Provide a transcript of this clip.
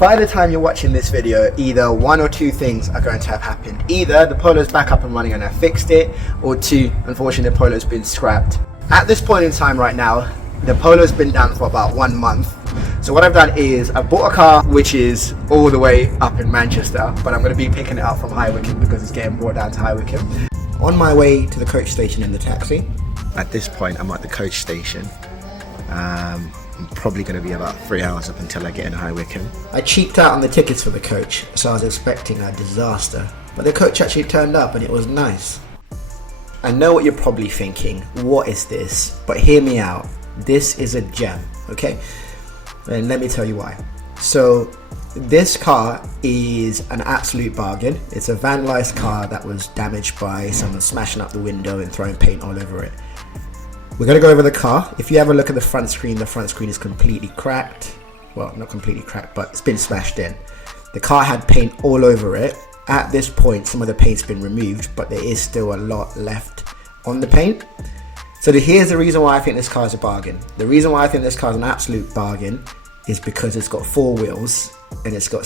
by the time you're watching this video, either one or two things are going to have happened. Either the Polo's back up and running and I fixed it, or two, unfortunately the Polo's been scrapped. At this point in time right now, the Polo's been down for about 1 month. So what I've done is I've bought a car which is all the way up in Manchester, but I'm going to be picking it up from High Wycombe because it's getting brought down to High Wycombe. On my way to the coach station in the taxi. At this point I'm at the coach station. I'm probably going to be about 3 hours up until I get in High Wycombe. I cheaped out on the tickets for the coach, so I was expecting a disaster. But the coach actually turned up and it was nice. I know what you're probably thinking, what is this? But hear me out. This is a gem, okay? And let me tell you why. So this car is an absolute bargain. It's a vandalized car that was damaged by someone smashing up the window and throwing paint all over it. We're going to go over the car. If you have a look at the front screen is completely cracked. Well, not completely cracked, but it's been smashed in. The car had paint all over it. At this point, some of the paint's been removed, but there is still a lot left on the paint. So here's the reason why I think this car is a bargain. The reason why I think this car is an absolute bargain is because it's got 4 wheels and it's got